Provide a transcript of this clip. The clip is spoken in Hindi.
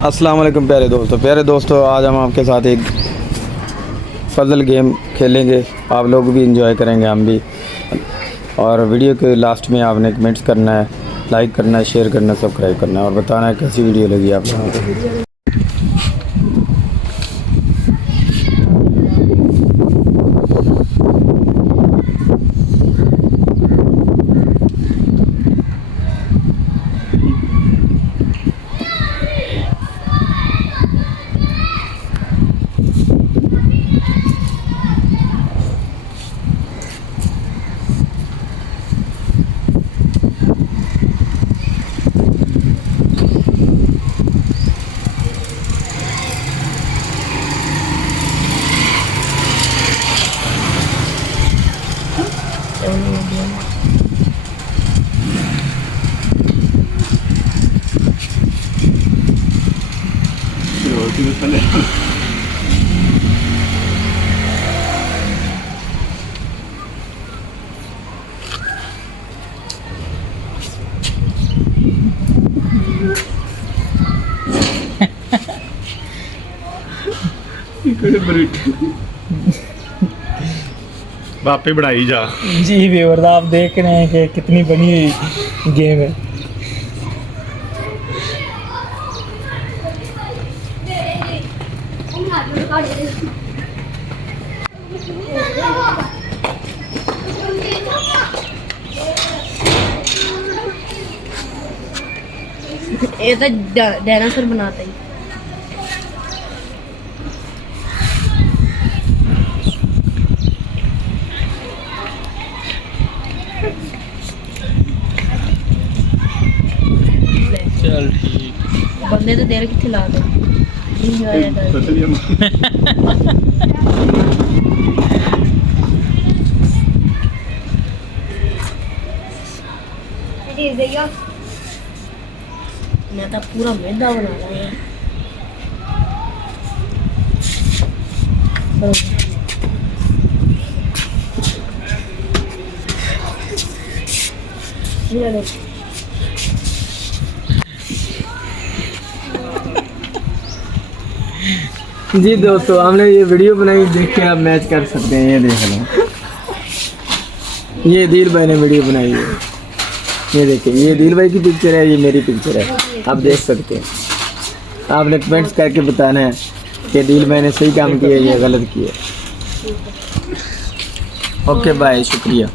अस्सलाम वालेकुम प्यारे दोस्तों आज हम आपके साथ एक पजल गेम खेलेंगे। आप लोग भी इंजॉय करेंगे, हम भी। और वीडियो के लास्ट में आपने कमेंट्स करना है, लाइक करना है, शेयर करना है, सब्सक्राइब करना है और बताना है कैसी वीडियो लगी आप लोगों को। वापे बढ़ाई जा। जी व्यूअर्स, आप देख रहे हैं कि कितनी बनी हुई गेम है। ये तो डायनासोर बनाता है। चल ठीक। बंदे तो देर कितने ला दो। मैं तो पूरा मैदा बना रहा है। जी दोस्तों, हमने ये वीडियो बनाई, देख के आप मैच कर सकते हैं। ये देख लो, ये दिल भाई ने वीडियो बनाई है। ये देखिए, ये दिल भाई की पिक्चर है, ये मेरी पिक्चर है, आप देख सकते हैं। आपने कमेंट्स करके बताना है कि दिल भाई ने सही काम किया या गलत किया। ओके बाय, शुक्रिया।